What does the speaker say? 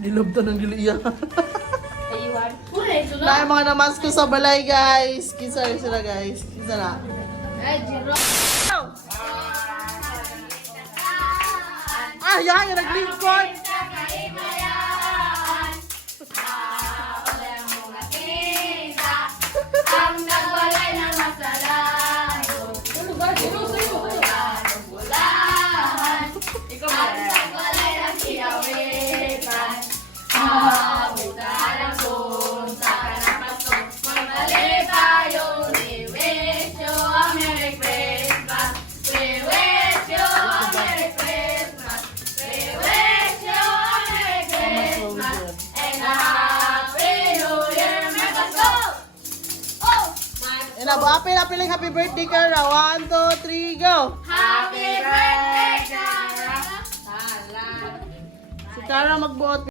Nilabta ng giliya. Aywan. Pure, ito Na mga namas ko sa balay, guys. Kinsa rin sila, guys. Kinsa na. Ay, Jiro. Ah, yan, yung naglingkod. Ang nagwalay ng masalanan. Ikaw ang nagwalay ng kiyawitan. Mabutan ang punta ka ng Pasko. Magbalik tayo, we wish you a Merry Christmas. We wish you a Merry Christmas. We wish you a Merry Christmas. And a Happy New Year, may Pasko! Oh! Apil, happy birthday, Kara. 1, 2, 3, go. Happy birthday, Kara! Si Kara magbuot.